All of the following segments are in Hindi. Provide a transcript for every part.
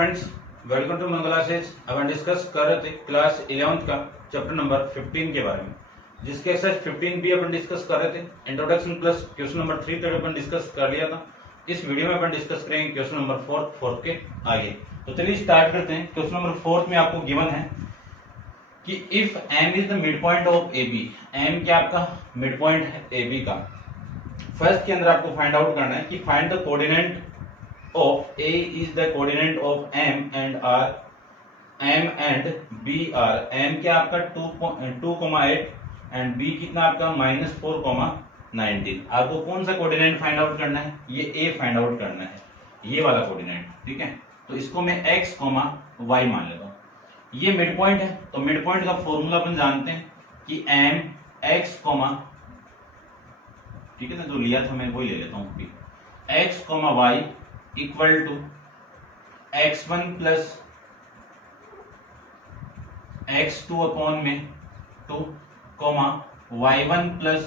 Friends, welcome to Mangal classes. अब हम डिस्कस कर रहे थे क्लास 11th का चैप्टर नंबर 15 के बारे में, जिसके एक्सरसाइज 15 भी अपन डिस्कस कर रहे थे। इंट्रोडक्शन प्लस क्वेश्चन नंबर 3 तक अपन डिस्कस कर लिया था। इस वीडियो में अपन डिस्कस करेंगे क्वेश्चन नंबर 4 के आगे। तो चलिए स्टार्ट करते हैं। क्वेश्चन नंबर 4 में आपको गिवन है कि if m is the midpoint of A B, m क्या आपका मिड पॉइंट है ए बी का। फर्स्ट के अंदर आपको फाइंड आउट करना है कि find the coordinate of A is the coordinate of M and R, M and B are, M क्या आपका 2,8 and B कितना आपका -4,19। आपको कौन सा कोऑर्डिनेट फाइंड आउट करना है? ये A फाइंड आउट करना है, ये वाला कोऑर्डिनेट। ठीक है, तो इसको मैं x, y मान लेता हूँ। ये मिड पॉइंट है, तो मिड पॉइंट का फॉर्मूला अपन जानते हैं कि M x, ठीक है ना, जो लिया था मैं वही ले लेता हूँ, x, y equal to x1 plus x2 upon में 2, y1 प्लस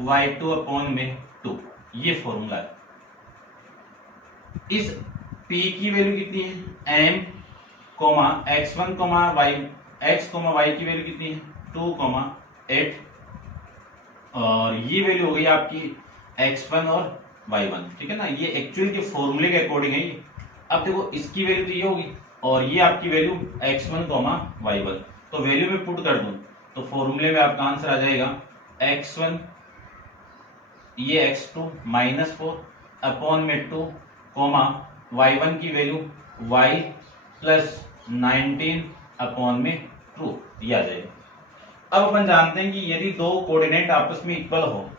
y2 अपॉन में 2। ये फॉर्मूला है। इस p की वैल्यू कितनी है? m, x1, y की वैल्यू कितनी है? 2,8 और ये वैल्यू हो गई आपकी x1 और y1। ठीक है ना, ये एक्चुअल के फॉर्मूले के अकॉर्डिंग है ये। अब देखो इसकी वैल्यू तो ये होगी और ये आपकी वैल्यू x1, y1। तो वैल्यू में पुट कर दूं तो फॉर्मूले में आपका आंसर आ जाएगा x1 ये x2 -4 अपॉन में 2, y1 की वैल्यू y प्लस 19 अपॉन में 2, ये आ जाएगा। अब अपन जानते हैं कि यदि दो कोऑर्डिनेट आपस में इक्वल हो,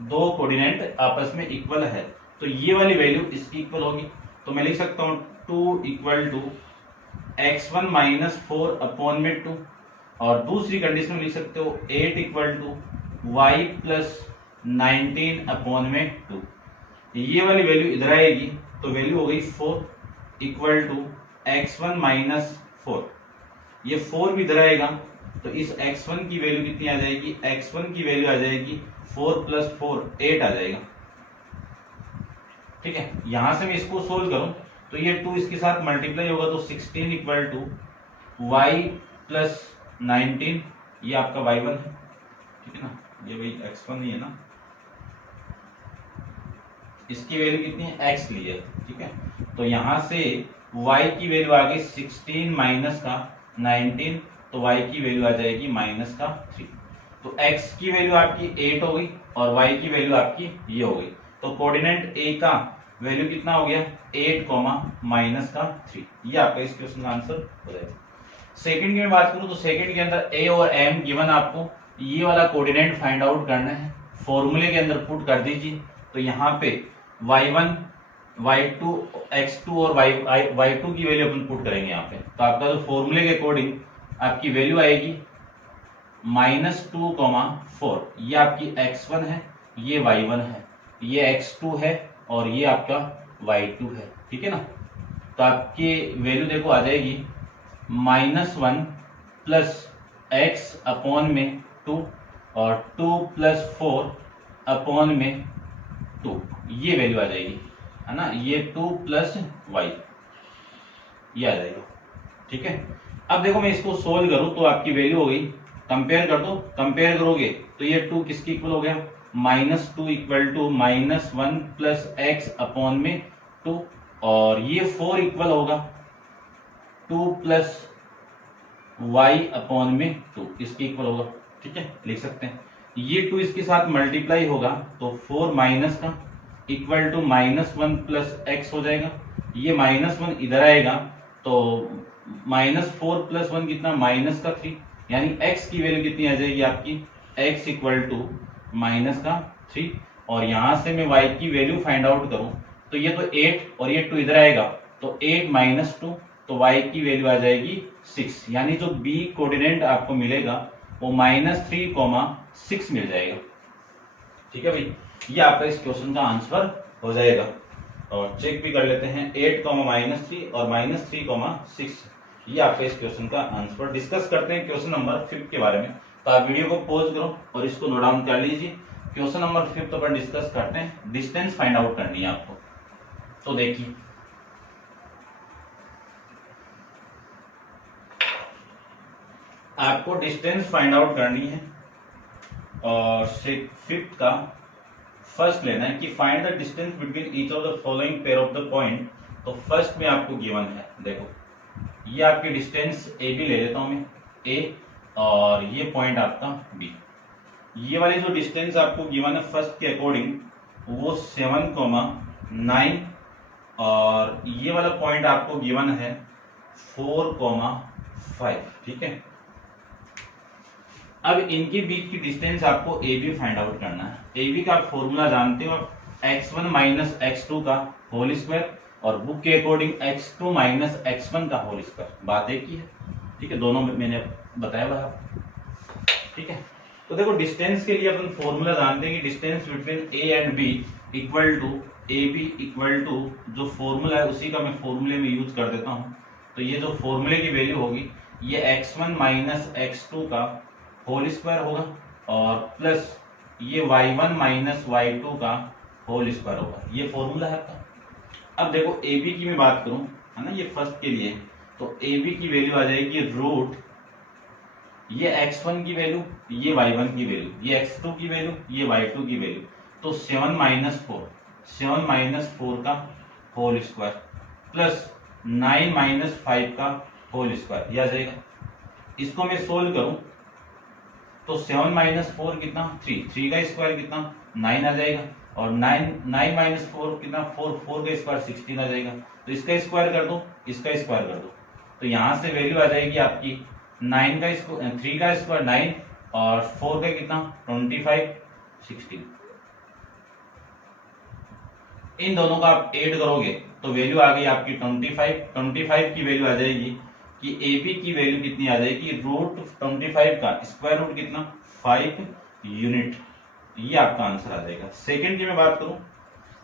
दो कोऑर्डिनेट आपस में इक्वल है, तो ये वाली वैल्यू इसकी इक्वल होगी। तो मैं लिख सकता हूं 2 इक्वल टू x1 -4 अपॉन में 2, और दूसरी कंडीशन में लिख सकते हो 8 equal to y plus 19 upon में 2। ये वाली वैल्यू इधर आएगी तो वैल्यू हो गई 4 इक्वल टू x1 -4। ये 4 भी इधर आएगा तो इस x1 की वैल्यू कितनी आ जाएगी? x1 की वैल्यू आ जाएगी 4 + 4 8 आ जाएगा। ठीक है, यहां से मैं इसको सोल्व करूं तो ये 2 इसके साथ मल्टीप्लाई होगा तो 16 इक्वल टू y प्लस 19, ये आपका y1 है। ठीक है ना, ये भाई x1 ही है ना, इसकी वैल्यू कितनी है? x ली है। ठीक है, तो यहां से y की वैल्यू आ गई 16 माइनस का 19, तो y की वैल्यू आ जाएगी -3। तो x की वैल्यू आपकी 8 हो गई और y की वैल्यू आपकी ये हो गई। तो कोऑर्डिनेट a का वैल्यू कितना हो गया? 8, -3। ये आपका इस क्वेश्चन का आंसर हो जाएगा। सेकंड की मैं बात करूं तो सेकंड के अंदर a और m गिवन, आपको ये वाला कोऑर्डिनेट फाइंड आउट करना है। फॉर्मूले के अंदर पुट कर दीजिए। तो यहाँ पे y1, y2, x2 और y2 की वैल्यू अपन पुट करेंगे यहाँ पे। तो आपका जो फॉर्मूले के अकॉर्डिंग आपकी वैल्यू आएगी -2,4। ये आपकी x1 है, ये y1 है, ये x2 है और ये आपका y2 है। ठीक है ना, तो आपकी वैल्यू देखो आ जाएगी -1 प्लस x अपॉन में 2 और 2 + 4 अपॉन में 2, ये वैल्यू आ जाएगी, है ना, ये 2 + y, ये आ जाएगा। ठीक है, अब देखो मैं इसको सोल्व करूं तो आपकी वैल्यू हो गई, कंपेयर कर दो, कंपेयर करोगे तो ये 2 किसकी इक्वल हो गया? -2 equal to -1 plus x upon में 2, और ये 4 इक्वल होगा 2 प्लस y अपॉन में 2, इसकी इक्वल होगा। ठीक है, लिख सकते हैं ये 2 इसके साथ मल्टीप्लाई होगा तो 4 माइनस का इक्वल टू -1 प्लस x हो जाएगा। ये -1 इधर आएगा तो -4 + 1 कितना? -3, यानी x की वैल्यू कितनी आ जाएगी आपकी? x equal to -3। और यहां से मैं y की वैल्यू फाइंड आउट करूं तो ये तो 8 और ये 2 इधर आएगा तो 8 - 2, तो y की वैल्यू आ जाएगी 6, यानी जो b कोऑर्डिनेट आपको मिलेगा वो -3,6 मिल जाएगा। ठीक है भाई, ये आपका इस क्वेश्चन का आंसर हो जाएगा। और चेक भी कर लेते हैं 8, -3 और -3,6, ये आपका इस क्वेश्चन का आंसर। डिस्कस करते हैं क्वेश्चन नंबर 5 के बारे में। तो आप वीडियो को पॉज करो और इसको नोट डाउन कर लीजिए। क्वेश्चन नंबर 5 तो अपन डिस्कस करते हैं, डिस्टेंस फाइंड आउट करनी है आपको। तो देखिए आपको डिस्टेंस फाइंड आउट करनी है और फिफ्थ का फर्स्ट लेना है कि find the distance between each of the following pair of the point. तो फर्स्ट में आपको गिवन है, देखो ये आपकी डिस्टेंस ए बी ले लेता हूं मैं, ए और ये पॉइंट आपका बी। ये वाली जो डिस्टेंस आपको गिवन है फर्स्ट के अकॉर्डिंग वो 7,9 और ये वाला पॉइंट आपको गिवन है 4,5। ठीक है, अब इनके बीच की डिस्टेंस आपको ए बी फाइंड आउट करना है। ए बी का फॉर्मूला जानते हो आप, x1 माइनस x2 का होल स्क्वायर और बुक के अकॉर्डिंग x2 माइनस x1 का होल स्क्वायर। बात एक ही है, ठीक है, दोनों में मैंने बताया हुआ। ठीक है, तो देखो डिस्टेंस के लिए अपन फॉर्मूला जानते हैं कि distance between A and B equal to A B equal to, जो फॉर्मूला है उसी का मैं फॉर्मूले में यूज कर देता हूं। तो ये जो फॉर्मूले की वैल्यू होगी ये x1 माइनस x2 का होल स्क्वायर होगा और प्लस ये y1 माइनस y2 का होल स्क्वायर होगा। ये फॉर्मूला है आपका। अब देखो ए बी की मैं बात करूं, है ना, ये फर्स्ट के लिए, तो ए बी की वैल्यू आ जाएगी रूट ये x1 की वैल्यू, ये y1 की वैल्यू, ये x2 की वैल्यू, ये y2 की वैल्यू। तो 7 माइनस 4 का होल स्क्वायर प्लस 9 माइनस 5 का होल स्क्वायर, यह आ जाएगा। इसको मैं सोल्व करूं तो 7 माइनस 4 कितना 3 का स्क्वायर कितना 9 आ जाएगा और 9 माइनस 4 कितना 4 का स्क्वायर 16 आ जाएगा। तो इसका स्क्वायर कर दो, इसका स्क्वायर कर दो, तो यहां से वैल्यू आ जाएगी आपकी 9 का स्क्वायर 3 का स्क्वायर 9 और 4 का कितना 25 16। इन दोनों का आप ऐड करोगे तो वैल्यू आ गई आपकी 25 की वैल्यू आ जाएगी कि ए बी की वैल्यू कितनी आ जाएगी रूट 25 का स्क्वायर रूट कितना 5 यूनिट। ये आपका आंसर आ जाएगा। सेकंड की मैं बात करूं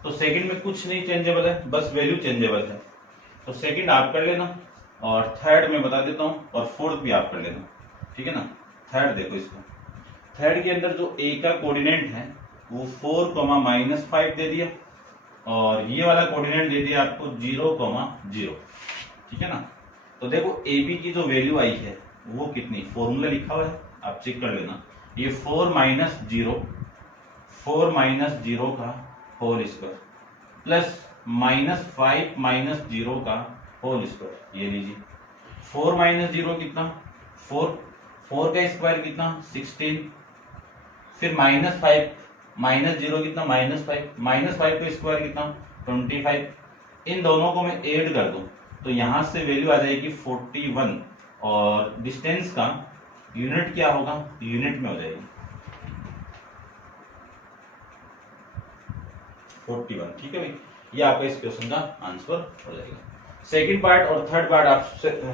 तो सेकंड में कुछ नहीं चेंजेबल है, बस वैल्यू चेंजेबल है। तो सेकंड आप कर लेना और थर्ड में बता देता हूं और फोर्थ भी आप कर लेना, ठीक है ना। थर्ड देखो, इसको थर्ड के अंदर जो ए का कोऑर्डिनेट है वो 4,-5 दे दिया और ये वाला कोऑर्डिनेट दे दिया आपको 0,0, ठीक है ना। तो देखो ए बी की जो वैल्यू आई है वो कितनी, फॉर्मूला लिखा हुआ है आप चेक कर लेना, ये 4 माइनस 0 का होल स्क्वायर प्लस -5 - 0 का होल स्क्वायर। ये लीजिए 4 माइनस 0 कितना 4 का स्क्वायर कितना 16, फिर -5 - 0 कितना -5 का स्क्वायर कितना 25। इन दोनों को मैं ऐड कर दूं तो यहां से वैल्यू आ जाएगी 41 और डिस्टेंस का यूनिट क्या होगा, यूनिट में हो जाएगी 41। ठीक है भाई, ये आपका इस क्वेश्चन का आंसर हो जाएगा। सेकंड पार्ट और थर्ड पार्ट आप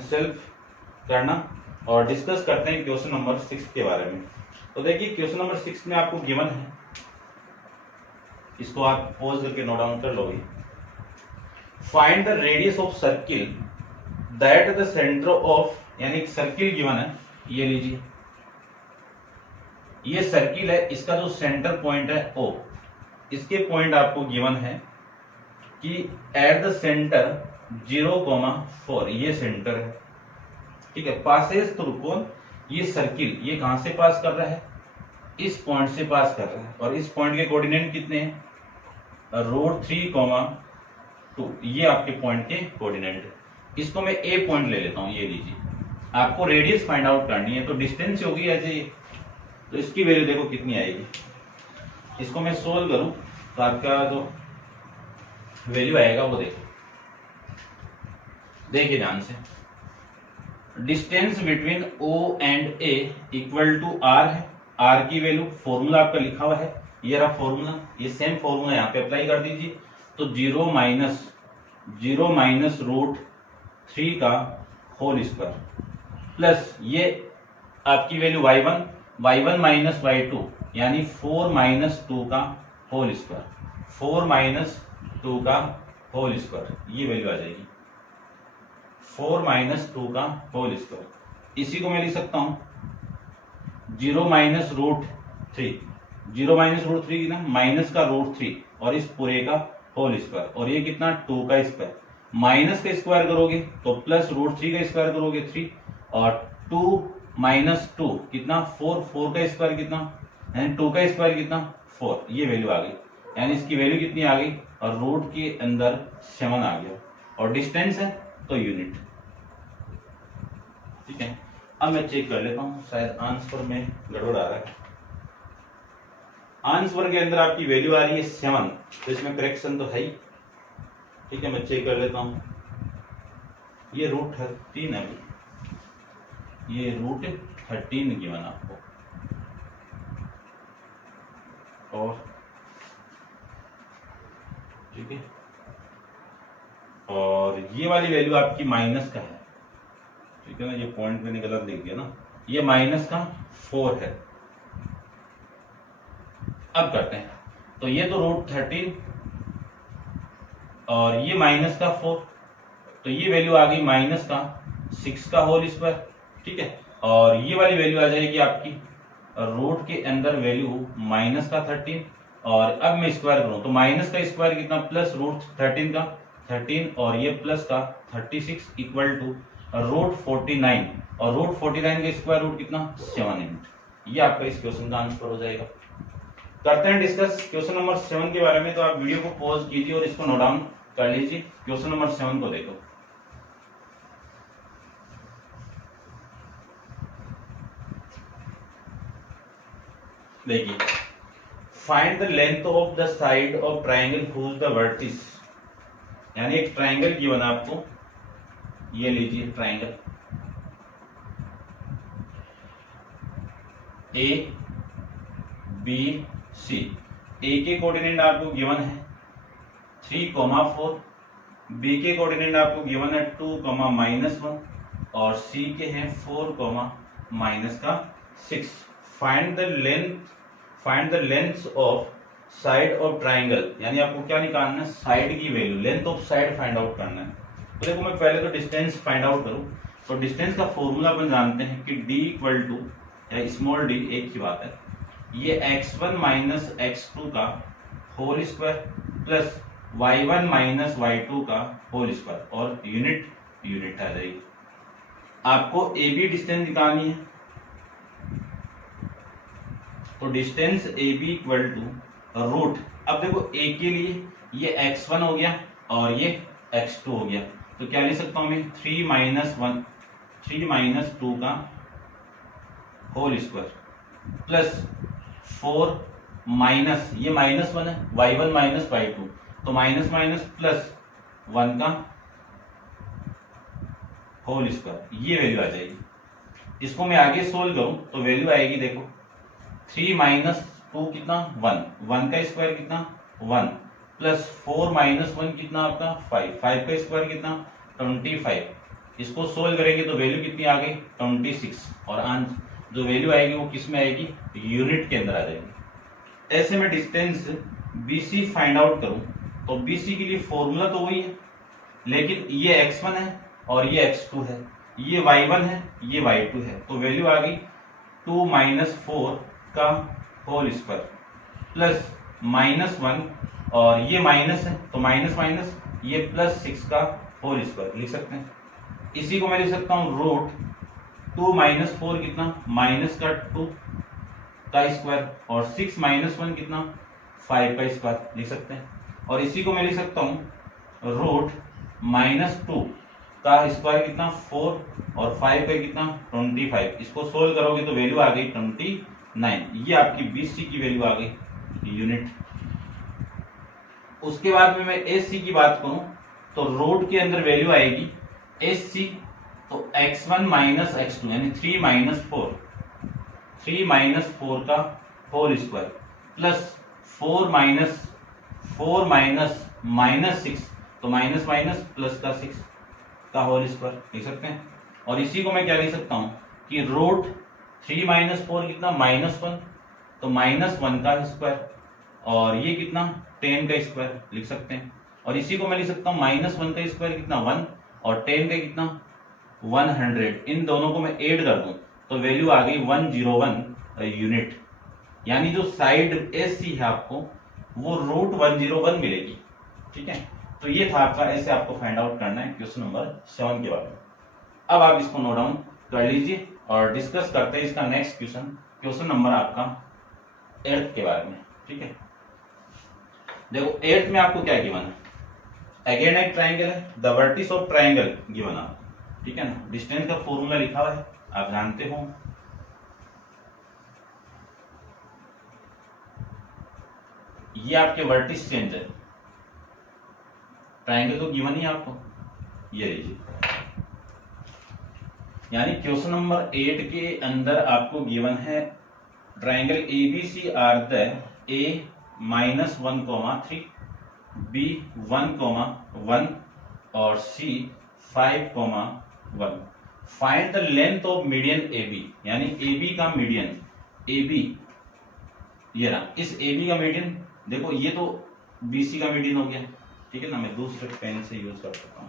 सेल्फ करना और डिस्कस करते हैं क्वेश्चन नंबर 6 के बारे में। तो देखिए क्वेश्चन नंबर 6 में आपको गिवन है, इसको आप पॉज करके नोट डाउन कर लोगे। Find the radius of circle that the centre of, यानी सर्किल गिवन है, ये लीजिए ये सर्किल है, इसका जो सेंटर पॉइंट है O, इसके पॉइंट आपको गिवन है कि एट द सेंटर 0,4, ये सेंटर है, ठीक है। पासेस थ्रू कौन, ये सर्किल, ये कहां से पास कर रहा है, इस पॉइंट से पास कर रहा है और इस पॉइंट के कोऑर्डिनेट कितने हैं √3,2, ये आपके पॉइंट के कोऑर्डिनेट है। इसको मैं ए पॉइंट ले लेता हूं, ये लीजिए, आपको रेडियस फाइंड आउट करनी है तो डिस्टेंस होगी ऐसे ही, तो इसकी वैल्यू देखो कितनी आएगी। इसको मैं सोल्व करूं तो आपका जो वैल्यू आएगा वो देखो, देखिए ध्यान से, distance between O and A equal to R है। R की वैल्यू फॉर्मूला आपका लिखा हुआ है, ये रहा फॉर्मूला, ये सेम फॉर्मूला यहाँ पे अप्लाई कर दीजिए। तो 0 माइनस √3 का होल स्क्वायर प्लस ये आपकी वैल्यू y1 माइनस y2 यानी 4 - 2 का होल स्क्वायर, 4 - 2 का होल स्क्वायर, ये वैल्यू आ जाएगी 4 - 2 का होल स्क्वायर। इसी को मैं लिख सकता हूं 0 माइनस √3, 0 माइनस √3 कितना माइनस का √3 और इस पूरे का होल स्क्वायर, और ये कितना 2 का स्क्वायर, माइनस का स्क्वायर करोगे तो प्लस √3 का स्क्वायर करोगे 3 और 2 -2 कितना 4, 4 का स्क्वायर कितना, यानी 2 का स्क्वायर कितना 4, ये वैल्यू आ गई, यानी इसकी वैल्यू कितनी आ गई, और रूट के अंदर 7 आ गया, और डिस्टेंस है तो यूनिट। ठीक है, अब मैं चेक कर लेता हूँ, शायद आंसर में गड़बड़ आ रहा है। आंसर के अंदर आपकी वैल्यू आ रही है 7, तो इसमें करेक्शन तो है ही। ठीक है, मैं चेक कर लेता हूँ, ये रूट 13 है, ये रूट 13 गिवन आपको, और ठीक है, और ये वाली वैल्यू आपकी माइनस का है। ठीक है ना, ये पॉइंट मैंने गलत लिख दिया ना, ये माइनस का 4 है। अब करते हैं, तो ये तो रूट 13 और ये माइनस का 4, तो ये वैल्यू आ गई माइनस का 6 का होल स्क्वायर। ठीक है, और ये वाली वैल्यू आ जाएगी आपकी रूट के अंदर वैल्यू माइनस का 13, और अब मैं स्क्वायर करूं तो माइनस का स्क्वायर कितना प्लस रूट 13 का 13, और ये प्लस का 36 इक्वल टू रूट 49, और रूट 49 का स्क्वायर रूट कितना 7 यूनिट। ये आपका इस क्वेश्चन का आंसर हो जाएगा। करते हैं डिस्कस क्वेश्चन नंबर 7 के बारे में। तो आप वीडियो को पॉज कीजिए और इसको नोट डाउन कर लीजिए। क्वेश्चन नंबर 7 को देखो। देखिए, find the length of the side of triangle whose the vertices, यानी एक ट्राइंगल गिवन आपको, ये लीजिए ट्राइंगल ए बी सी, ए के कोऑर्डिनेट आपको गिवन है 3,4, बी के कोऑर्डिनेट आपको गिवन है 2,-1, और सी के हैं 4,-6। Find the length of side of triangle, यानी आपको क्या निकालना है, साइड की value, length of side find out करना है। तो देखो, मैं पहले तो डिस्टेंस फाइंड आउट करूं, तो डिस्टेंस का फॉर्मूला अपन जानते हैं कि d इक्वल टू, या स्मॉल d एक ही बात है, ये x1 माइनस x2 का whole square plus y1 minus y2 का होल स्क्वायर, और यूनिट आ जाएगी। आपको ए बी डिस्टेंस निकालनी है, तो distance A B equal to root, अब देखो ए के लिए ये x1 हो गया और ये x2 हो गया, तो क्या लिख सकता हूं मैं 3 माइनस 2 का होल स्क्वायर प्लस 4 माइनस, ये -1 है, y1 माइनस y2, तो माइनस माइनस प्लस 1 का होल स्क्वायर, ये वैल्यू आ जाएगी। इसको मैं आगे सोल्व करूं तो वैल्यू आएगी, देखो 3 माइनस 2 कितना 1 का स्क्वायर कितना 1, प्लस 4 माइनस 1 कितना आपका 5 का स्क्वायर कितना 25। इसको सोल्व करेंगे तो वैल्यू कितनी आ गई 26, और जो वैल्यू आएगी वो किस में आएगी, यूनिट के अंदर आ जाएगी। ऐसे में डिस्टेंस BC फाइंड आउट करूं तो BC के लिए फॉर्मूला तो वही है, लेकिन ये x1 है और ये x2 है, ये y1 है, ये y2 है, तो वैल्यू आ गई 2 माइनस 4 का होल स्क्वायर प्लस -1, और ये माइनस है तो माइनस माइनस, ये प्लस 6 का होल स्क्वायर लिख सकते हैं। इसी को मैं लिख सकता हूं रूट 2 माइनस 4 कितना माइनस का 2 का स्क्वायर, और 6 माइनस 1 कितना 5 का स्क्वायर लिख सकते हैं। और इसी को मैं लिख सकता हूं रूट -2 का स्क्वायर कितना 4, और 5 का कितना 25। इसको सोल्व करोगे तो वैल्यू आ गई 29, ये आपकी BC की वैल्यू आ गई यूनिट। उसके बाद में मैं SC की बात करूं तो रूट के अंदर वैल्यू आएगी SC, तो x1 माइनस x2 यानी 3 माइनस 4 का होल स्क्वायर प्लस 4 माइनस 6, तो माइनस माइनस प्लस का 6 का होल स्क्वायर लिख सकते हैं। और इसी को मैं क्या लिख सकता हूं कि रूट 3 माइनस 4 कितना -1, तो -1 का स्क्वायर, और ये कितना 10 का स्क्वायर लिख सकते हैं। और इसी को मैं लिख सकता हूँ -1 का स्क्वायर कितना 1, और 10 का कितना 100। इन दोनों को मैं ऐड कर दूं तो वैल्यू आ गई 101 यूनिट, यानी जो साइड SC है आपको वो रूट 101 मिलेगी। ठीक है, तो ये था आपका, ऐसे आपको फाइंड आउट करना है क्वेश्चन नंबर 7 के बारे में। अब आप इसको नोट डाउन कर लीजिए और डिस्कस करते हैं इसका नेक्स्ट क्वेश्चन नंबर आपका 8 के बारे में। ठीक है, देखो 8 में आपको क्या गिवन है, अगेन एक ट्राइंगल है, the vertices of triangle given आपको। ठीक है ना, डिस्टेंस का फॉर्मूला लिखा हुआ है, आप जानते हो। ये आपके वर्टिस चेंज है, ट्राइंगल तो गिवन ही आपको, ये लीजिए। यानी क्वेश्चन नंबर 8 के अंदर आपको गिवन है triangle ABC are the A -1,3, B 1,1 और C 5,1। Find the length of median AB, यानी AB का मीडियन, AB ये रहा, इस AB का मीडियन देखो, ये तो BC का मीडियन हो गया। ठीक है ना, मैं दूसरे पेन से यूज कर सकता हूं।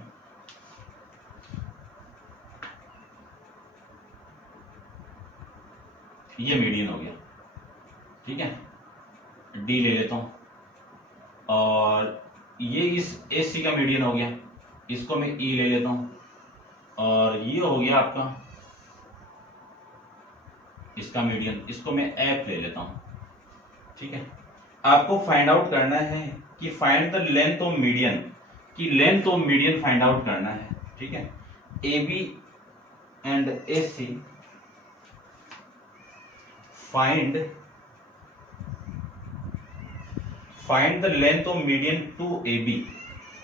ये मीडियन हो गया। ठीक है, D ले लेता हूं, और ये इस AC का मीडियन हो गया, इसको मैं E ले लेता हूं, और ये हो गया आपका इसका मीडियन, इसको मैं F ले लेता हूं। ठीक है, आपको फाइंड आउट करना है कि find the length of median, की length of median find out करना है। ठीक है, AB and AC find the length of median to AB,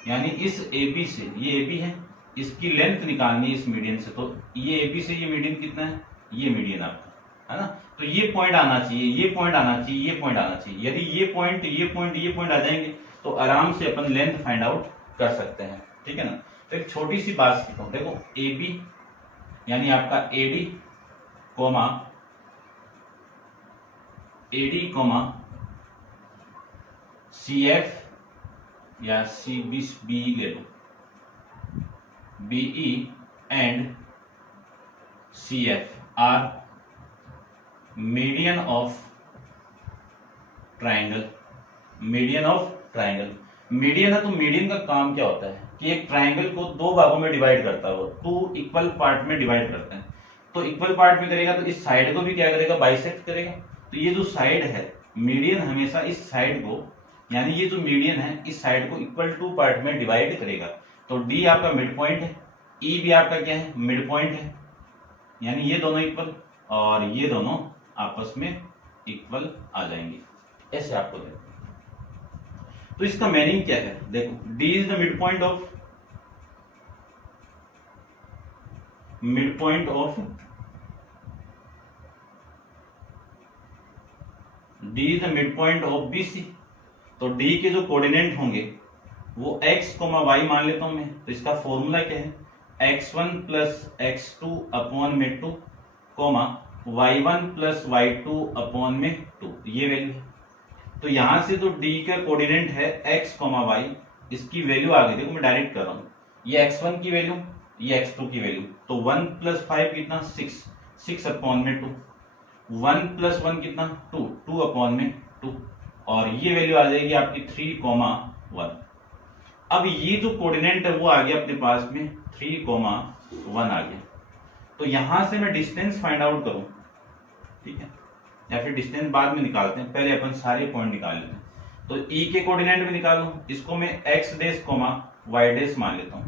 यानी इस AB से, ये AB है, इसकी लेंथ निकालनी है इस मीडियन से। तो ये AB से ये मीडियन कितना है, ये मीडियन आपका है ना। तो ये पॉइंट आना चाहिए, ये पॉइंट आना चाहिए, ये पॉइंट आना चाहिए। यदि ये पॉइंट आ जाएंगे तो आराम से अपन लेंथ फाइंड आउट कर सकते हैं। ठीक है ना, तो एक छोटी सी बात सीखो, देखो AB यानी आपका AD CF या CB ले लो, BE and CF are median of triangle. Median है, तो मीडियन का काम क्या होता है कि एक ट्राइंगल को दो भागों में डिवाइड करता है, वो 2 इक्वल पार्ट में डिवाइड करते हैं। तो इक्वल पार्ट में करेगा तो इस साइड को भी क्या करेगा, बाइसेक्ट करेगा। तो ये जो साइड है, मीडियन हमेशा इस साइड को, यानी ये जो मीडियन है इस साइड को इक्वल 2 पार्ट में डिवाइड करेगा। तो D आपका मिड पॉइंट है, E भी आपका क्या है, मिड पॉइंट है, यानी ये दोनों इक्वल और ये दोनों आपस में इक्वल आ जाएंगे, ऐसे आपको देखो। तो इसका मीनिंग क्या है, देखो D is the midpoint of D is the midpoint of BC। तो D के जो कोऑर्डिनेट होंगे वो x, y मान लेता हूं मैं। तो इसका फॉर्मूला क्या है, x1 प्लस x2 अपॉन में 2, y1 प्लस y2 अपॉन में 2, ये वैल्यू है। तो यहां से जो D का कोऑर्डिनेट है x, y, इसकी वैल्यू आ गई, देखो मैं डायरेक्ट कर रहा हूं, ये x1 की वैल्यू, ये x2 की वैल्यू। तो 1 प्लस 5 कितना, 6 अपॉन में 2, 1 प्लस 1 कितना, 2 अपॉन में 2, और ये वैल्यू आ जाएगी आपकी 3,1। अब ये जो कोऑर्डिनेट है वो आ गया अपने पास में 3,1 आ गया। तो यहां से मैं डिस्टेंस फाइंड आउट करूं, ठीक है, या फिर डिस्टेंस बाद में निकालते हैं, पहले अपन सारे पॉइंट निकाल लेते हैं। तो E के कोऑर्डिनेट में निकालूं, इसको मैं x डैश y डैश मान लेता हूं।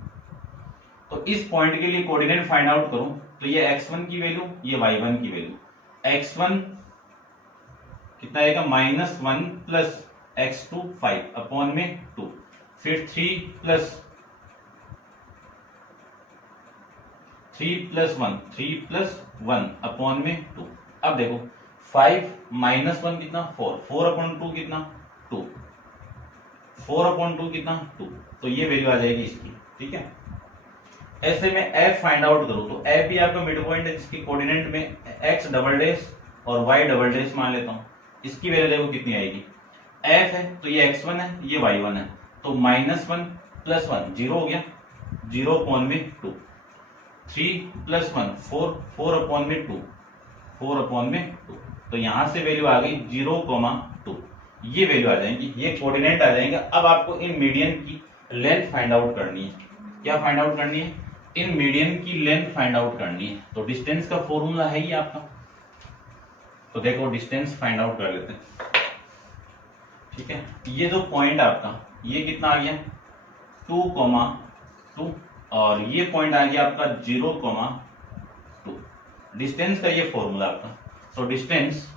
तो इस पॉइंट के लिए कोऑर्डिनेट फाइंड आउट करूं तो ये x1 की वैल्यू, ये y1 की वैल्यू। x1 कितना आएगा, -1 प्लस x2 5 अपॉन में 2, फिर 3 प्लस 1 अपॉन में 2। अब देखो 5 माइनस 1 कितना, 4 अपॉन 2 कितना, 2, 4 अपॉन 2 कितना, 2। तो ये वैल्यू आ जाएगी इसकी, ठीक है। ऐसे में f फाइंड आउट करूं तो f भी आपका मिड पॉइंट है, जिसकी कोऑर्डिनेट में x डबल डैश और y डबल डैश मान लेता हूं। इसकी वैल्यू देखो कितनी आएगी, f है तो ये x1 है, ये y1 है, तो -1 प्लस 1 0 हो गया, 0 अपॉन में 2, 3 प्लस 1 4 अपॉन में 2, 4 अपॉन में 2। तो यहां से वैल्यू आ गई 0,2, ये वैल्यू आ जाएंगी, ये कोऑर्डिनेट आ जाएंगे। अब आपको इन मीडियन की लेंथ फाइंड आउट करनी है। क्या फाइंड आउट करनी है, इन मीडियन की लेंथ फाइंड आउट करनी है। तो डिस्टेंस का फॉर्मूला है ही आपका, तो देखो डिस्टेंस फाइंड आउट कर लेते हैं। ठीक है, ये जो पॉइंट आपका ये कितना आ गया 2,2 और ये पॉइंट आ गया आपका 0,2। डिस्टेंस का ये फॉर्मूला आपका। तो डिस्टेंस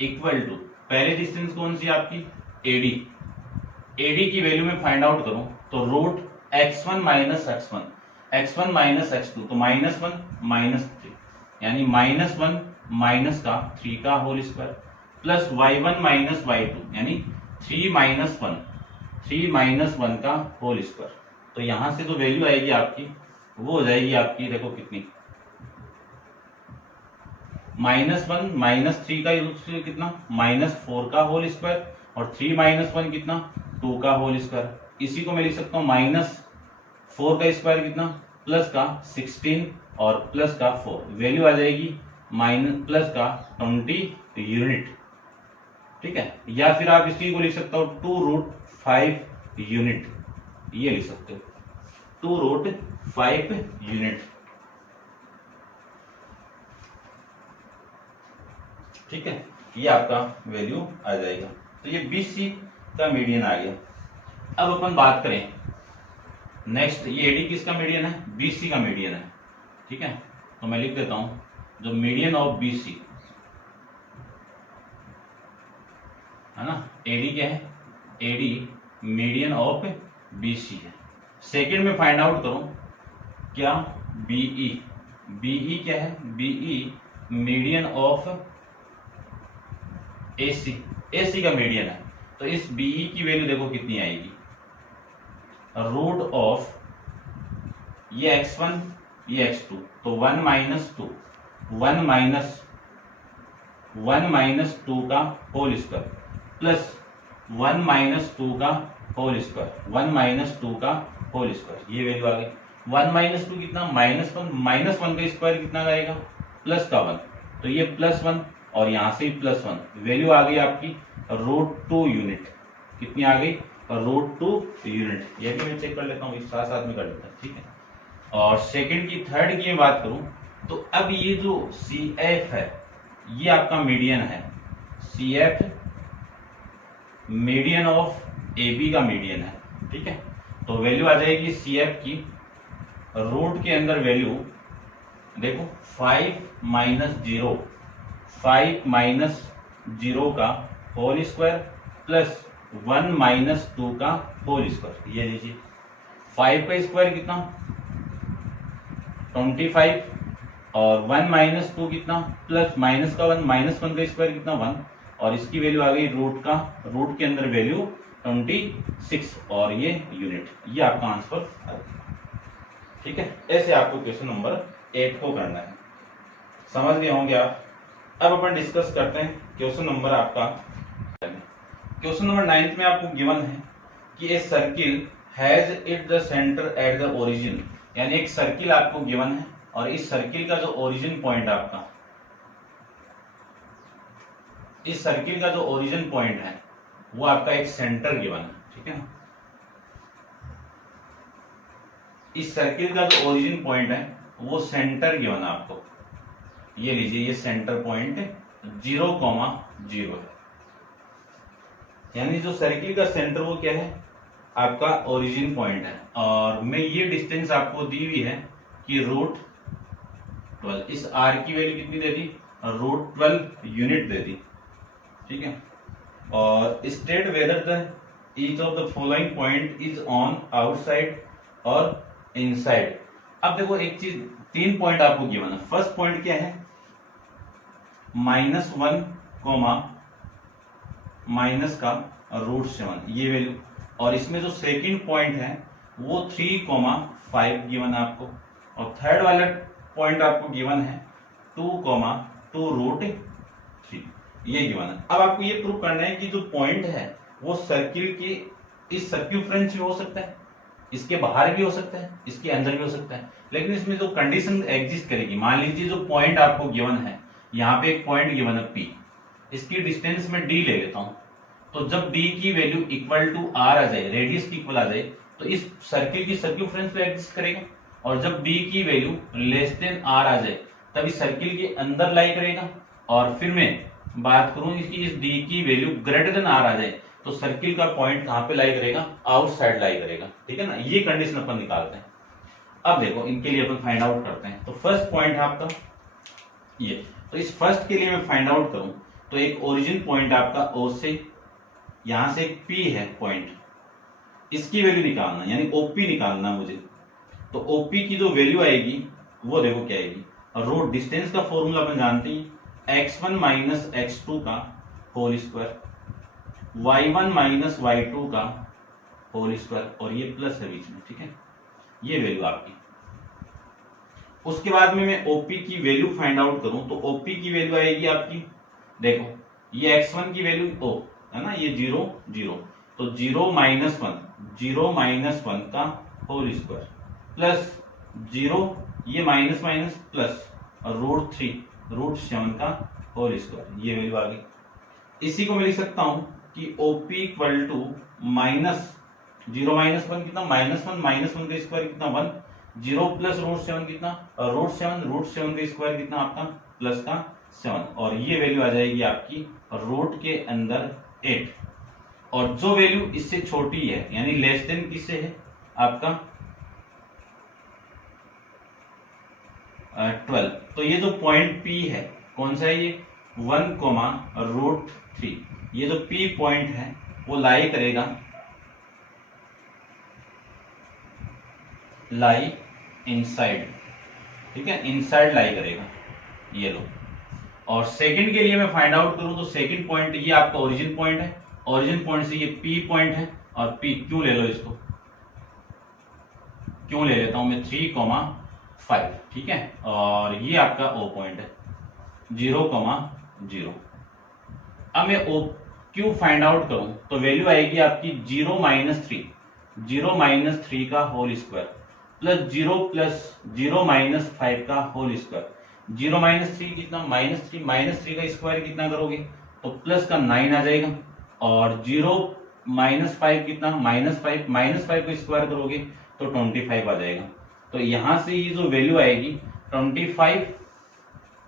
इक्वल टू, पहले डिस्टेंस कौन सी आपकी एडी, एडी की वैल्यू में फाइंड आउट करूं तो root x1 minus x1, x1 minus x2, तो -1 -3 यानी -1 माइनस का 3 का whole square plus y1 minus y2 यानी 3 माइनस 1 का होल स्क्वायर। तो यहां से जो वैल्यू आएगी आपकी वो हो जाएगी आपकी, देखो कितनी, -1 -3 का यूज कितना -4 का होल स्क्वायर और 3 - 1 कितना 2 का होल स्क्वायर। इसी को मैं लिख सकता हूँ -4 का स्क्वायर कितना प्लस का 16 और प्लस का 4, वैल्यू आ जाएगी प्लस का 20 यूनिट। ठीक है, या फिर आप इसी को लिख सकते हो 2√5 यूनिट, ये लिख सकते हो 2√5 यूनिट। ठीक है, ये आपका वैल्यू आ जाएगा। तो ये BC का मीडियन आ गया। अब अपन बात करें नेक्स्ट, ये AD किसका मीडियन है, BC का मीडियन है। ठीक है, तो मैं लिख देता हूं जो मीडियन ऑफ BC है ना, AD क्या है, AD मीडियन ऑफ BC है। सेकंड में फाइंड आउट करूं क्या BE, BE क्या है, BE median of AC, AC का मीडियन है। तो इस BE की वैल्यू देखो कितनी आएगी, रूट ऑफ ये x1 ये x2, तो 1 - 2, 1 माइनस 2 का होल स्क्वायर प्लस 1 - 2 का होल स्क्वायर, 1 - 2 का होल स्क्वायर, ये वैल्यू आ गई। 1 - 2 कितना -1 का स्क्वायर कितना आएगा प्लस का 1, तो ये +1 और यहां से +1, वैल्यू आ गई आपकी √2 यूनिट। कितनी आ गई, √2 यूनिट। ये भी मैं चेक कर लेता हूँ, साथ साथ में कर लेता हूँ। ठीक है, और सेकंड की थर्ड की बात करूं तो अब ये जो CF है ये आपका मीडियन है, CF मीडियन ऑफ AB का मीडियन है। ठीक है, तो वैल्यू आ जाएगी CF की, रूट के अंदर वैल्यू देखो 5 - 0, 5 - 0 का होल स्क्वायर प्लस 1 - 2 का होल स्क्वायर, ये लीजिए 5 का स्क्वायर कितना 25 और 1 - 2 कितना प्लस माइनस का 1 -1 का स्क्वायर कितना 1, और इसकी वैल्यू आ गई रूट के अंदर वैल्यू 26 और ये यूनिट, ये आपका आंसर आ गया। ठीक है, ऐसे आपको क्वेश्चन नंबर 8 को करना है। समझ गए होंगे आप। अब अपन डिस्कस करते हैं क्वेश्चन नंबर आपका, क्वेश्चन नंबर 9 में आपको गिवन है कि a circle has it the centre at the origin, यानी एक सर्किल आपको गिवन है और इस सर्किल का जो ओरिजिन पॉइंट आपका, इस सर्किल का जो ओरिजिन पॉइंट है वो आपका एक सेंटर गिवन है। ठीक है ना, इस सर्किल का जो ओरिजिन पॉइंट है वो सेंटर गिवन है आपको, ये लीजिए, ये सेंटर पॉइंट 0,0 है, यानी जो सर्किल का सेंटर वो क्या है आपका ओरिजिन पॉइंट है। और मैं ये डिस्टेंस आपको दी हुई है कि √12, इस R की वैल्यू कितनी दे दी, √12 यूनिट दे दी। ठीक है, और state whether the each of the following point is on outside और इनसाइड। अब देखो एक चीज, 3 पॉइंट आपको गिवन है। फर्स्ट पॉइंट क्या है -1, माइनस का √7, ये वैल्यू, और इसमें जो सेकंड पॉइंट है वो 3,5 गिवन है आपको, और थर्ड वाला पॉइंट आपको गिवन है 2,2√3, ये गिवन है। अब आपको ये प्रूव करना है कि जो पॉइंट है वो सर्किल के इस सर्क्यूफ्रेंस में हो सकता है, इसके बाहर भी हो सकता है, इसके अंदर भी हो सकता है, लेकिन इसमें जो कंडीशन एग्जिस्ट करेगी, मान लीजिए जो पॉइंट आपको गिवन है, यहाँ पे एक पॉइंट गिवन है P, इसकी डिस्टेंस में D ले लेता हूं, तो जब D की वैल्यू इक्वल टू R आ जाए, रेडियस की इक्वल आ जाए, तो इस सर्किल की सर्क्यूफ्रेंस पे एग्जिस्ट करेगा, और जब बी की वैल्यू लेस देन आर आ जाए तब इस सर्किल के अंदर लाई करेगा, और फिर मैं बात करूं इसकी इस डी की वैल्यू ग्रेटर देन आर आ जाए तो सर्किल का पॉइंट कहां पे लाई करेगा, आउटसाइड लाई करेगा। ठीक है ना, ये कंडीशन अपन निकालते हैं। अब देखो इनके लिए अपन फाइंड आउट करते हैं। तो फर्स्ट पॉइंट है आपका ये, तो इस फर्स्ट के लिए मैं फाइंड आउट करूं तो एक ओरिजिन पॉइंट आपका ओ से, यहां से एक पी है पॉइंट, इसकी वैल्यू निकालना यानी ओपी निकालना मुझे। तो ओपी की जो वैल्यू आएगी वो देखो क्या आएगी, रूट डिस्टेंस का फॉर्मूला अपन जानते हैं, x1 माइनस x2 का whole square, y1 minus y2 का होल स्क्वायर, और ये प्लस है बीच में। ठीक है, ये वैल्यू आपकी। उसके बाद में मैं ओपी की वैल्यू फाइंड आउट करूं तो ओपी की वैल्यू आएगी आपकी, देखो ये x1 की वैल्यू ओ है ना, ये 0 0, तो 0 माइनस 1 का होल स्क्वायर प्लस 0, ये माइनस माइनस प्लस, और √3 का होल स्क्वायर, ये वैल्यू आ गई। इसी को मैं लिख सकता हूं कि OP equal to minus 0 minus 1 कितना, -1 -1 का स्क्वायर कितना 1, 0 प्लस √7 कितना, √7 का स्क्वायर कितना आपका प्लस का 7, और ये वैल्यू आ जाएगी आपकी रूट के अंदर 8, और जो वैल्यू इससे छोटी है यानी लेस देन किससे है आपका 12, तो ये जो पॉइंट P है कौन सा है, ये 1, √3, ये जो P पॉइंट है वो लाई करेगा, लाई इनसाइड। ठीक है, इनसाइड लाई करेगा, ये लो। और सेकंड के लिए मैं फाइंड आउट करूं तो सेकंड पॉइंट ये आपका ओरिजिन पॉइंट है, ओरिजिन पॉइंट से ये P पॉइंट है, और P क्यों ले लो, इसको क्यों ले लेता हूं मैं 3,5। ठीक है, और ये आपका O पॉइंट है 0,0। अब मैं O क्यू फाइंड आउट करूं तो वैल्यू आएगी आपकी 0 - 3 का होल स्क्वायर प्लस 0 - 5 का होल स्क्वायर। 0 - 3 कितना, -3 का स्क्वायर कितना करोगे तो प्लस का 9 आ जाएगा, और 0 - 5 कितना, -5 का स्क्वायर करोगे तो 25 आ जाएगा। तो यहां से ये जो वैल्यू आएगी 25,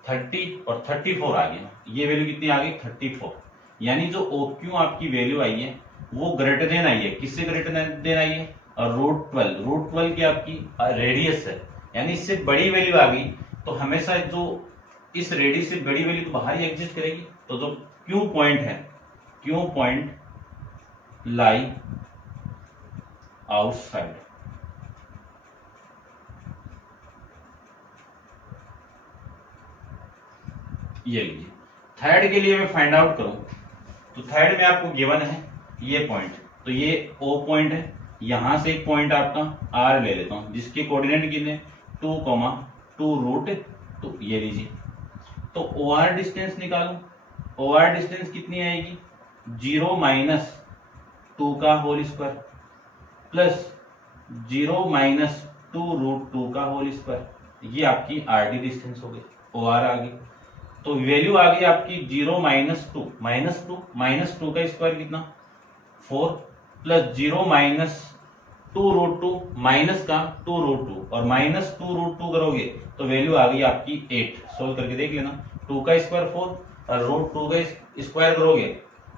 30 और 34 आ गया, ये वैल्यू कितनी आ गई 34, यानी जो OQ आपकी वैल्यू आई है वो ग्रेटर देन आई है, किससे ग्रेटर देन आई है, √12 की आपकी रेडियस है, यानी इससे बड़ी वैल्यू आ गई तो हमेशा जो इस रेडियस से बड़ी वैल्यू तो बाहर ही एग्जिस्ट करेगी। तो जो Q पॉइंट है, Q पॉइंट लाई आउटसाइड। ये लीजिए। थर्ड के लिए मैं फाइंड आउट करूं तो थर्ड में आपको गिवन है ये पॉइंट, तो ये O पॉइंट है, यहां से एक पॉइंट आपका R ले लेता हूं जिसके कोऑर्डिनेट कितने 2,2 ये लीजिए। तो OR डिस्टेंस निकालो, OR डिस्टेंस कितनी आएगी 0 - 2 का होल स्क्वायर प्लस 0 - 2√2 का होल स्क्वायर, ये आपकी RD डिस्टेंस हो गई, OR आ गई। तो वैल्यू आ गई आपकी 0 - 2 का स्क्वायर कितना 4 प्लस 0 - 2√2 माइनस का 2√2 और -2√2 करोगे तो वैल्यू आ गई आपकी 8। सोल्व करके देख लेना, 2 का स्क्वायर 4 और √2 का स्क्वायर करोगे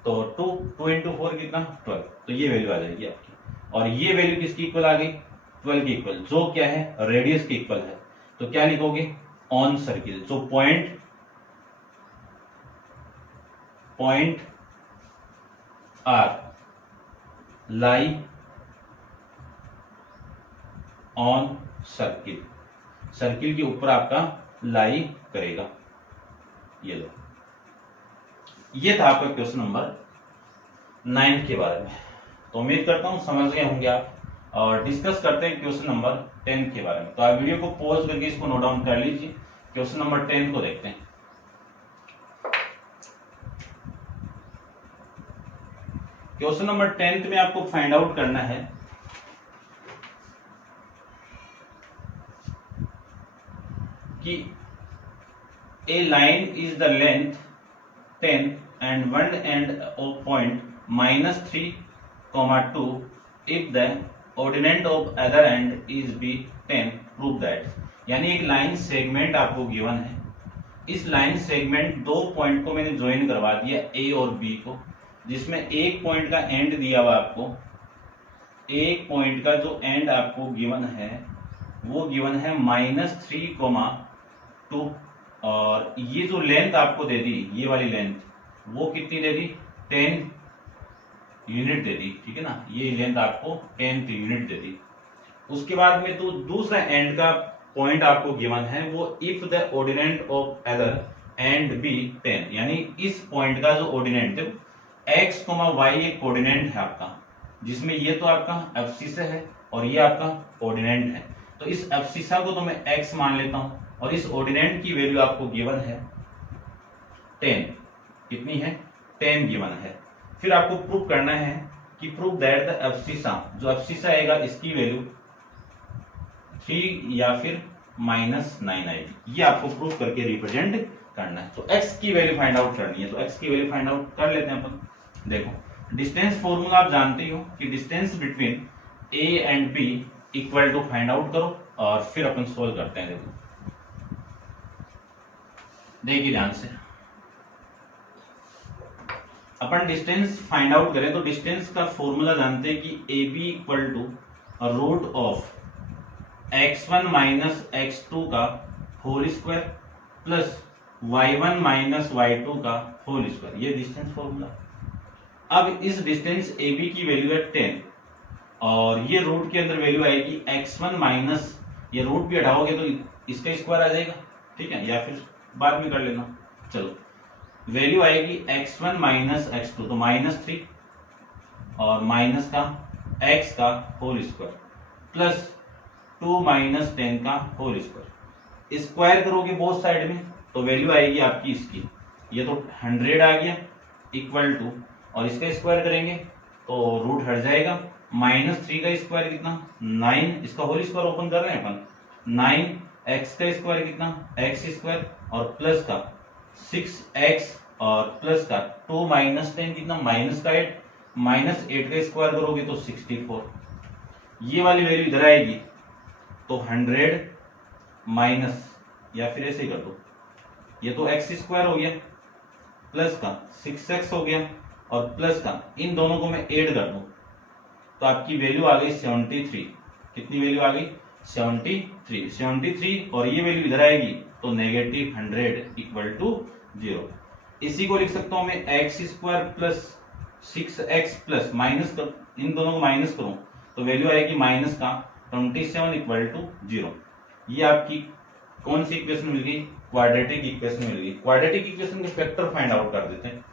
तो 2 × 4 कितना 12, तो ये वैल्यू आ जाएगी आपकी। और ये वैल्यू किसकी इक्वल आ गई 12 की इक्वल, जो क्या है रेडियस की इक्वल है। तो क्या लिखोगे ऑन सर्किल, जो point R lie on circle, circle के ऊपर आपका लाई करेगा। ये लो, ये था आपका क्वेश्चन नंबर 9 के बारे में। तो उम्मीद करता हूं समझ गए होंगे आप, और डिस्कस करते हैं क्वेश्चन नंबर 10 के बारे में। तो आप वीडियो को पॉज करके इसको नोट डाउन कर लीजिए, क्वेश्चन नंबर 10 को देखते हैं। क्वेश्चन नंबर 10 में आपको फाइंड आउट करना है कि a line is the length 10 and one end of point -3, 2 if the ordinate of other end is B 10 prove that. यानी एक लाइन सेगमेंट आपको गिवन है, इस लाइन सेगमेंट दो पॉइंट को मैंने ज्वाइन करवा दिया ए और बी को, जिसमें एक पॉइंट का एंड दिया हुआ आपको, एक पॉइंट का जो एंड आपको गिवन है वो गिवन है -3,2 और ये जो लेंथ आपको दे दी, ये वाली लेंथ वो कितनी दे दी 10 यूनिट दे दी, ठीक है ना, ये लेंथ आपको 10 यूनिट दे दी। उसके बाद में तो दूसरा एंड का पॉइंट आपको गिवन है वो if the ordinate of other end B 10, यानी इस पॉइंट का जो ऑर्डिनेंट है x, y एक कोऑर्डिनेट है आपका, जिसमें ये तो आपका एब्सिसा है और ये आपका ऑर्डिनेंट है। तो इस एब्सिसा को तो मैं x मान लेता हूं और इस ऑर्डिनेंट की वैल्यू आपको गिवन है 10, कितनी है 10 गिवन है। फिर आपको प्रूव करना है कि प्रूव दैट द एब्सिसा, जो एब्सिसा आएगा इसकी वैल्यू 3 या फिर -9 आएगी, ये आपको प्रूव करके रिप्रेजेंट करना है। तो x की वैल्यू फाइंड आउट करनी है, तो x की वैल्यू फाइंड आउट कर लेते हैं अपन। देखो डिस्टेंस फॉर्मूला आप जानते हो कि distance between a and b equal to find out करो और फिर अपन सोल्व करते हैं। देखो देखिए ध्यान से, अपन डिस्टेंस फाइंड आउट करें तो डिस्टेंस का फॉर्मूला जानते हैं कि ab equal to root of x1 minus x2 का whole square plus y1 minus y2 का होल स्क्वायर, ये डिस्टेंस फॉर्मूला। अब इस डिस्टेंस AB की वैल्यू है 10 और ये रूट के अंदर वैल्यू आएगी x1 माइनस, ये रूट भी हटाओगे तो इसका स्क्वायर आ जाएगा, ठीक है, या फिर बाद में कर लेना। चलो वैल्यू आएगी x1 माइनस x2, तो -3 और माइनस का x का होल स्क्वायर प्लस 2 माइनस 10 का होल स्क्वायर, स्क्वायर करोगे बोथ साइड में तो वैल्यू आएगी आपकी इसकी, ये तो 100 आ गया इक्वल टू, और इसका स्क्वायर करेंगे तो रूट हट जाएगा, -3 का स्क्वायर कितना 9, इसका होल स्क्वायर ओपन कर रहे हैं अपन, 9 x का स्क्वायर कितना x स्क्वायर और प्लस का 6x और प्लस का 2 माइनस 10 कितना -8, -8 का स्क्वायर करोगे तो 64, ये वाली वैल्यू इधर आएगी तो 100 माइनस, या फिर ऐसे ही कर दो, ये तो x स्क्वायर हो गया प्लस का 6x हो गया और प्लस का इन दोनों को मैं ऐड कर दूं तो आपकी वैल्यू आ गई 73, कितनी वैल्यू आ गई 73 और ये वैल्यू इधर आएगी तो -100 इक्वल टू 0। इसी को लिख सकता हूं मैं x square plus 6x plus minus कर, इन दोनों को माइनस करूं तो वैल्यू आएगी माइनस का 27 इक्वल टू 0। ये आपकी कौन सी इक्वेशन मिल गई, क्वाड्रेटिक इक्वेशन मिल गई। क्वाड्रेटिक इक्वेशन के फैक्टर फाइंड आउट कर देते हैं,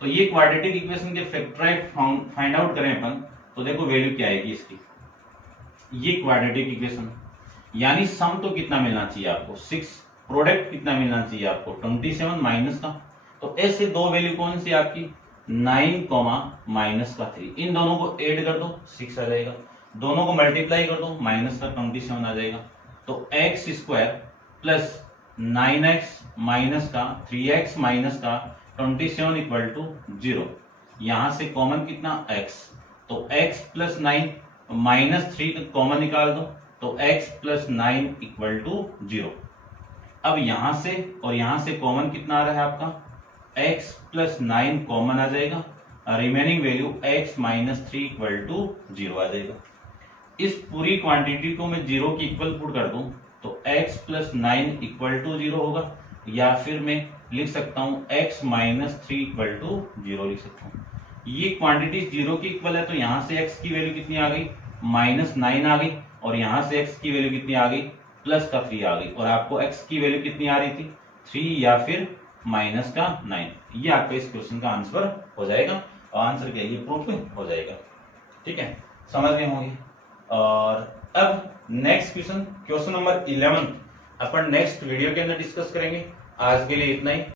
तो ये क्वाड्रेटिक इक्वेशन के फैक्टर फाइंड आउट करें अपन तो देखो वैल्यू क्या आएगी इसकी, ये क्वाड्रेटिक इक्वेशन, यानी सम तो कितना मिलना चाहिए आपको 6, प्रोडक्ट कितना मिलना चाहिए आपको 27 माइनस का, तो ऐसे दो वैल्यू कौन सी आपकी 9 माइनस का 3, इन दोनों को ऐड कर दो 6 आ जाएगा, दोनों को मल्टीप्लाई कर दो माइनस का 27 आ जाएगा, तो x square plus 9x minus का 3x माइनस का 27 इक्वल टू 0, यहां से कॉमन कितना x, तो x प्लस 9 -3 कॉमन निकाल दो तो x प्लस 9 इक्वल टू 0। अब यहां से और यहां से कॉमन कितना आ रहा है आपका x प्लस 9 कॉमन आ जाएगा, remaining value x minus 3 equal to 0 आ जाएगा। इस पूरी क्वांटिटी को मैं 0 की इक्वल पुट कर दूं तो x प्लस 9 इक्वल टू 0 होगा, या फिर मैं लिख सकता हूं x माइनस 3 इक्वल टू 0 लिख सकता हूं। ये क्वांटिटी 0 की इक्वल है तो यहां से x की वैल्यू कितनी आ गई -9 आ गई, और यहां से x की वैल्यू कितनी आ गई प्लस का 3 आ गई, और आपको x की वैल्यू कितनी आ रही थी 3 या फिर माइनस का 9। ये आपका इस क्वेश्चन का आंसर हो जाएगा, और आंसर क्या ये प्रूफ हो जाएगा, ठीक है, समझ गए होंगे। और अब नेक्स्ट क्वेश्चन नंबर 11 अपन नेक्स्ट वीडियो के अंदर डिस्कस करेंगे। आज के लिए इतना ही।